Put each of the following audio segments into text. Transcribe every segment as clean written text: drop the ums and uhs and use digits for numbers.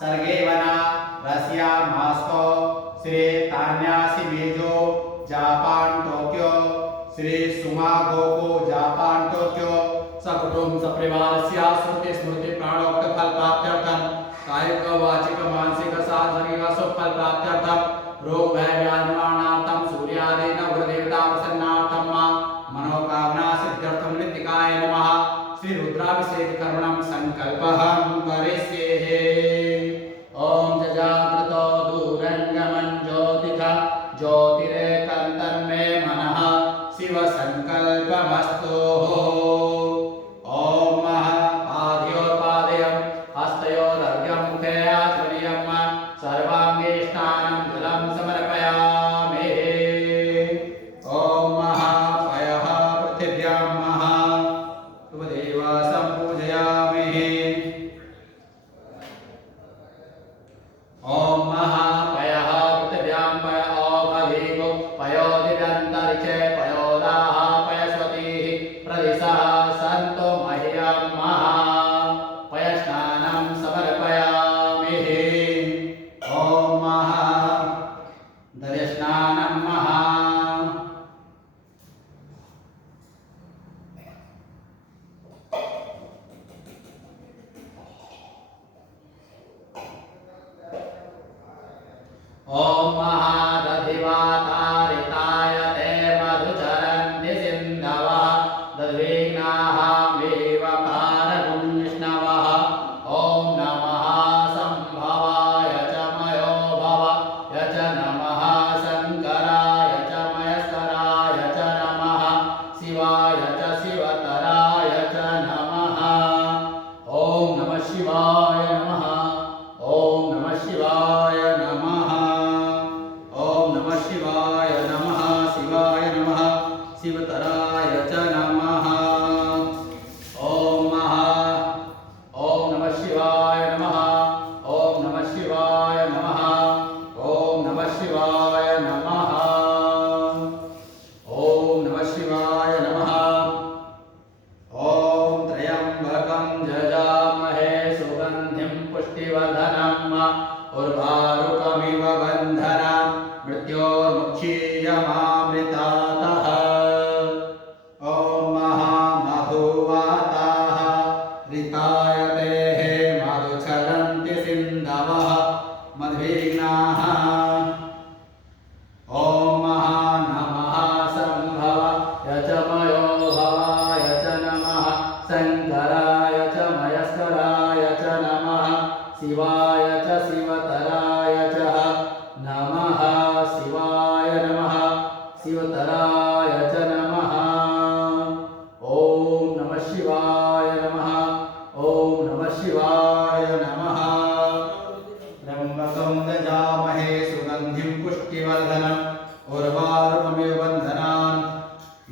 Sergeyevna Russia Moscow Shri तान्यासी मेजो Japan Tokyo Shri सुमा गोको जापान टोक्यो सकुटुंब सपरिवारस्य श्रुति स्मृति प्राणोक्त फल प्राप्त्यर्थम कायिक वाचिक मानसिक साधनिक सुफल प्राप्त्यर्थम रोग भय व्याधिनार्थम सूर्यादि नव देवता प्रसन्नार्थम मनोकामना सिद्ध्यर्थम नित्याय नमः श्री रुद्राभिषेक कर्मणं संकल्पहं करिष्ये ओम जजाकृतो दूरंगमं ज्योतिषा ज्योतिरेकं तन्मे मनः शिव संकल्पमस्तु ओम पादयोर्पादयं हस्तयोरर्घ्यं मुखे आचमनीयं सर्वांगे स्नानं जलं समर्पयामि ओम पयः पृथिव्यां शुभदेवा संपूजयामि ओम महापयः पृथिव्यां पय ओमधीको पयो दिव्यन्तरिक्षे पयोदाः पयस्वतीः प्रदिशः सन्तो मह्यं पयस्नानं समर्पयामि ओम दर्शनानं ओम महादधिवातारिताय ते मधुचरन्ति सिन्धवः दद्विघ्नाः भारगुण्विष्णवः ओम नमः संभवाय च मयो भव य च नमः शङ्कराय च मयस्कराय च नमः शिवाय च शिवतराय च नमः ओम नमः शिवाय नमः ओम नमः शिवाय नमः ओम नमः शिवाय नमः शिवाय नमः शिवतराय च नमः ओम नमः शिवाय नमः ओम नमः शिवाय नमः ओम नमः शिवाय नमः ओम नमः शिवाय नमः ओम त्र्यंबकं जजामहे सुगंधिं पुष्टिवर्धनम् उर्वारुकमिव बन्धनं मृत्योर्मुक्षीयमामृतातः ओम महामहुवाताः ऋतायतेः मधुचरन्ति सिन्धवः मद्विघ्नाः ओम नमः संभवाय च मयो भवाय च नमः शङ्कराय च मयस्कराय च नमः शिवाय च शिवतराय च नमः शिवाय नमः शिवतराय च नमः ओम नमः शिवाय नमः ओम नमः शिवाय नमः त्र्यंबकं यजामहे सुगन्धिं पुष्टिवर्धनम् उर्वारुकमिव बन्धनान्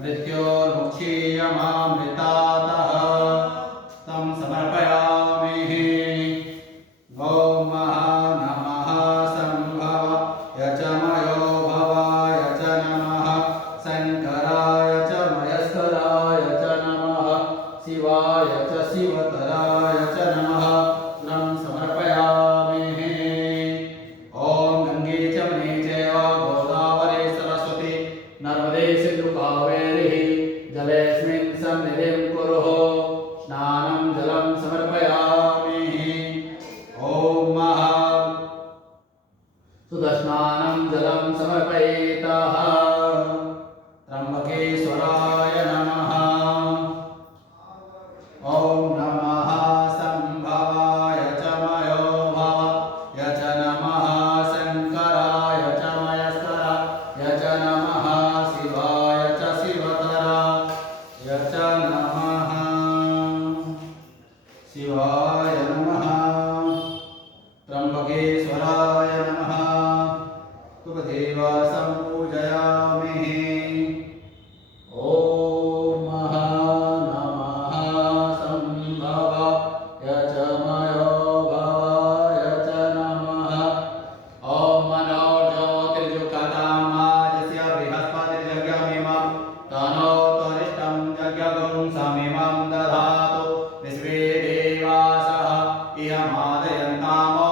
मृत्योर्मुक्षीयमामृतातः तं समर्पयामि ओम नमः संभवाय च मयो भवाय च नमः शङ्कराय च मयस्कराय च नमः शिवाय च शिवतराय च नमः तं समर्पयामि ओम गंगे च यमुने चैव गोदावरी सरस्वती नर्मदे सिन्धु कावेरी जलेऽस्मिन् सन्निधिं कुरु स्नानं जलं समर्पयामि ओम सुदर्शनानं जलं समर्पयेतः त्र्यंबकेश्वराय नमः ओम नमः संभवाय च मयो भवाय च नमः शङ्कराय च मयस्कराय च नमः शिवाय च शिवतराय च नमः शिवाय नमः त्र्यंबकेश्वराय नमः तुभदेवा संपूजयामि ओम नमः संभवाय च मयो भवाय च नमः ओम मनो ज्योतिर्जुकतामाजस्य बृहस्पतिर्यज्ञमिमं तनो त्वरिष्ठं यज्ञगुं समिमं दधातु विश्वे देवासः इयमादयन्तामो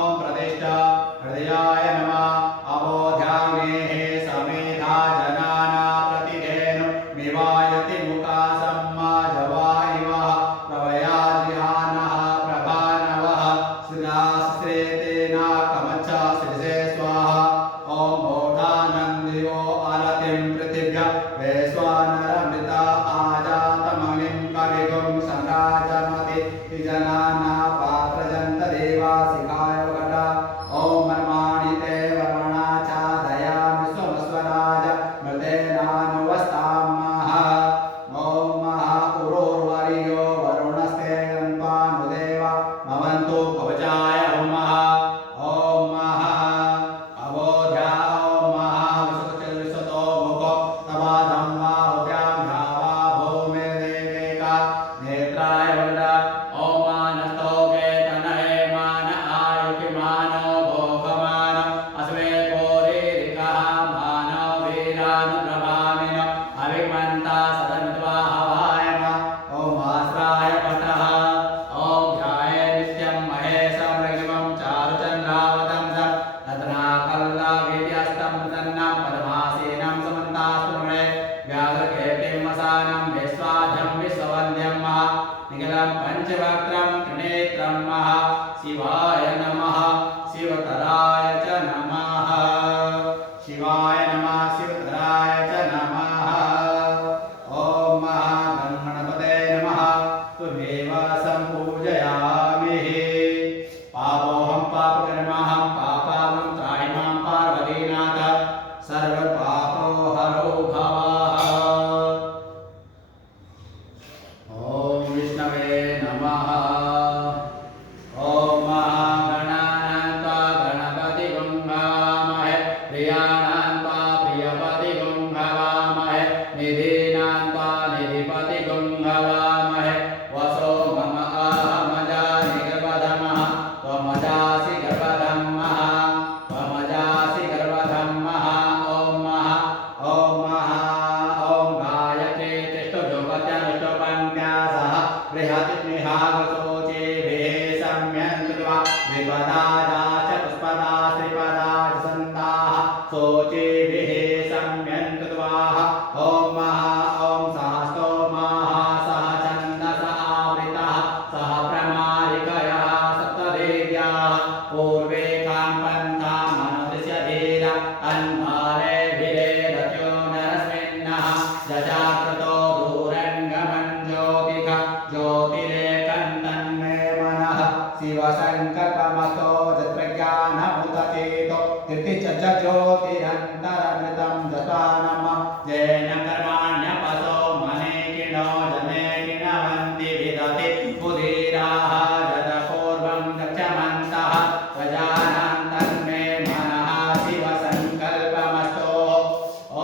यच्च ज्योतिरन्तरमृतं दत्वानम येन कर्माण्यपसो मनेकिनो जनेकिनवन्ति विदति बुधिराः यदपूर्वं गच्छमन्तः प्रजानां तन्मे मनः शिवसङ्कल्पमस्तु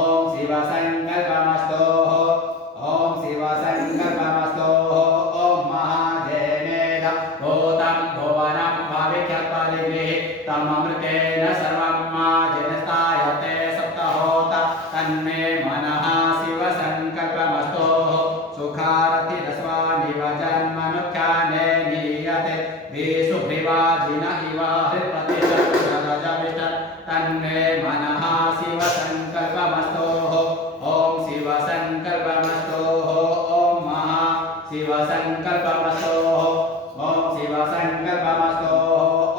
ॐ शिवसङ्कल्पमस्तु ॐ शिवसङ्कल्पमस्तु ॐ महाजेनेन भूतं भुवनं भविष्यत्परिगृहीतममृतेन सर्वं माजेनस्तायते सप्तहोत तन्मे मनः शिवसङ्कल्पमस्तु सुखारतिरस्वानिव जन्मनुख्याने नीयते विसुभ्रिवाजिन इव हृत्प्रतिशत् तन्मे मनः शिवसङ्कल्पमस्तु ॐ शिवसङ्कल्पमस्तु ॐ महा शिवसङ्कल्पमस्तु ॐ शिवसङ्कल्पमस्तु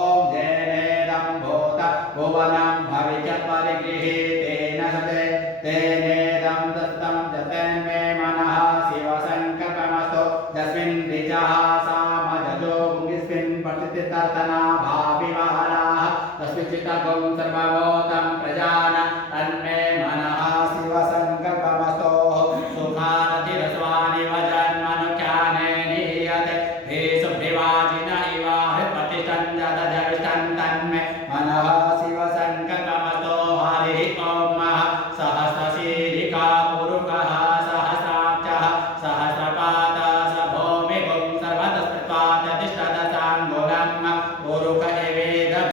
ॐ जैनेदं भूत भुवनं भविष्यत्परिगृहीतेन सते तेनेदं दत्तं जतन्मे मनः शिवसङ्कल्पमस्तु यस्मिन् ऋचः सामजो गुङ्गिस्मिन् प्रतिष्ठिततना भाविवाराः तस्मिन् चित्तगुं सर्वभूतं प्रजान तन्मे मनः शिवसङ्कल्पमस्तु सुखारतिरस्वानिव जन्मनुख्याने नीयते भेषुभ्रिवाजिन इव हृत्प्रतिष्ठन् जदजविष्ठन् तन्मे मनः शिव